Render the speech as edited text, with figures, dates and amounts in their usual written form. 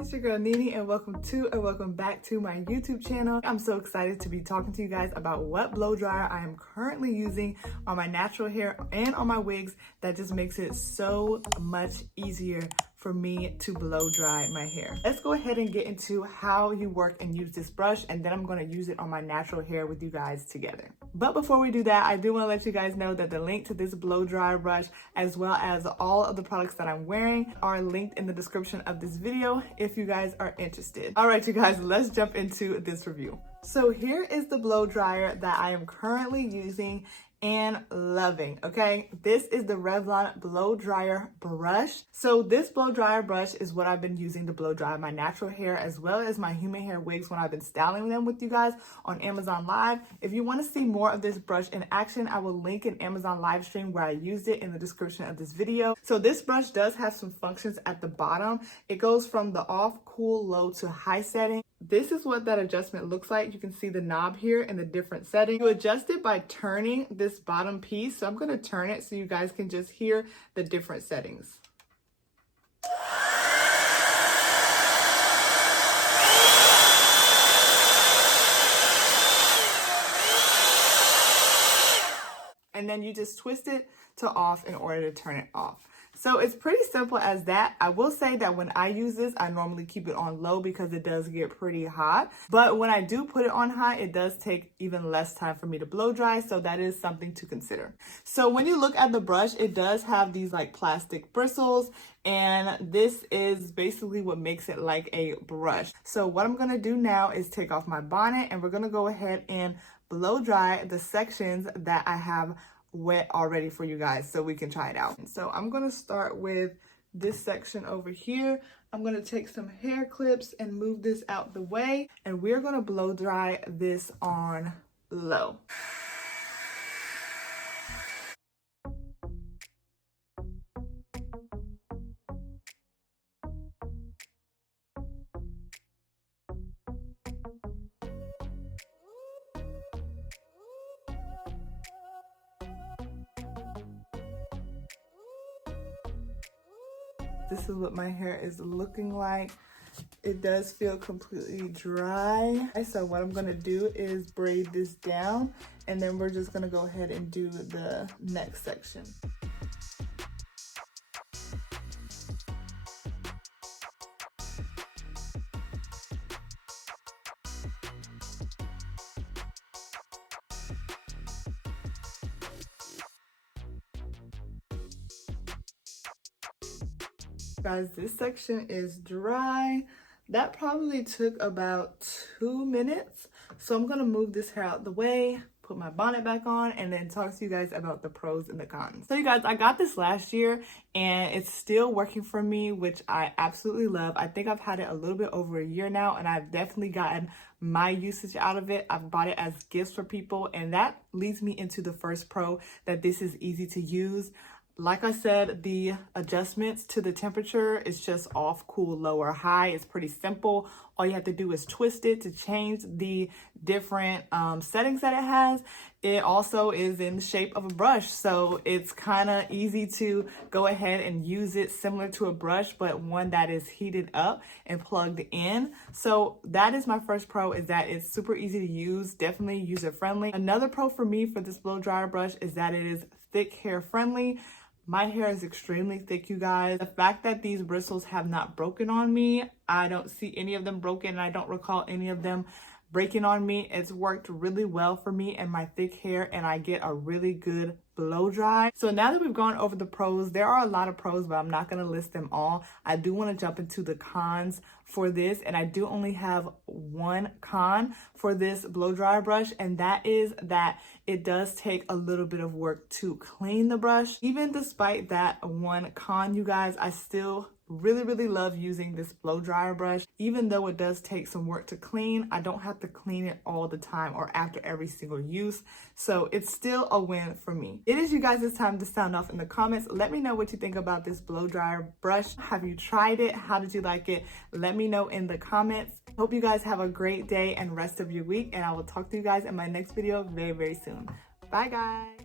it's your girl Nini, and welcome back to my YouTube channel. I'm so excited to be talking to you guys about what blow dryer I am currently using on my natural hair and on my wigs that just makes it so much easier for me to blow dry my hair. Let's go ahead and get into how you work and use this brush, and then I'm going to use it on my natural hair with you guys together. But before we do that, I do want to let you guys know that the link to this blow dryer brush, as well as all of the products that I'm wearing, are linked in the description of this video if you guys are interested. All right, you guys, let's jump into this review. So here is the blow dryer that I am currently using and loving. Okay, this is the Revlon blow dryer brush. So this blow dryer brush is what I've been using to blow dry my natural hair as well as my human hair wigs when I've been styling them with you guys on Amazon Live. If you want to see more of this brush in action, I will link an Amazon live stream where I used it in the description of this video. So this brush does have some functions at the bottom. It goes from the off, cool, low to high setting. This is what that adjustment looks like. You can see the knob here in the different settings. You adjust it by turning this bottom piece. So I'm going to turn it so you guys can just hear the different settings. And then you just twist it to off in order to turn it off. So it's pretty simple as that. I will say that when I use this, I normally keep it on low because it does get pretty hot. But when I do put it on high, it does take even less time for me to blow dry. So that is something to consider. So when you look at the brush, it does have these like plastic bristles. And this is basically what makes it like a brush. So what I'm going to do now is take off my bonnet, and we're going to go ahead and blow dry the sections that I have wet already for you guys so we can try it out. So I'm going to start with this section over here. I'm going to take some hair clips and move this out the way, and we're going to blow dry this on low. This is what my hair is looking like. It does feel completely dry. So what I'm gonna do is braid this down, and then we're just gonna go ahead and do the next section. Guys, this section is dry. That probably took about 2 minutes. So I'm gonna move this hair out the way, put my bonnet back on, and then talk to you guys about the pros and the cons. So you guys, I got this last year and it's still working for me, which I absolutely love. I think I've had it a little bit over a year now, and I've definitely gotten my usage out of it. I've bought it as gifts for people, and that leads me into the first pro, that this is easy to use. Like I said, the adjustments to the temperature is just off, cool, low, or high. It's pretty simple. All you have to do is twist it to change the different settings that it has. It also is in the shape of a brush, so it's kind of easy to go ahead and use it similar to a brush, but one that is heated up and plugged in. So that is my first pro, is that it's super easy to use, definitely user friendly. Another pro for me for this blow dryer brush is that it is thick hair friendly. My hair is extremely thick, you guys. The fact that these bristles have not broken on me, I don't see any of them broken, and I don't recall any of them breaking on me. It's worked really well for me and my thick hair, and I get a really good blow dry. So now that we've gone over the pros, there are a lot of pros, but I'm not going to list them all. I do want to jump into the cons for this, and I do only have one con for this blow dryer brush, and that is that it does take a little bit of work to clean the brush. Even despite that one con, you guys, I still really love using this blow dryer brush. Even though it does take some work to clean, I don't have to clean it all the time or after every single use. So it's still a win for me. It is you guys' time to sound off in the comments. Let me know what you think about this blow dryer brush. Have you tried it? How did you like it? Let me know in the comments. Hope you guys have a great day and rest of your week, and I will talk to you guys in my next video very soon. Bye guys.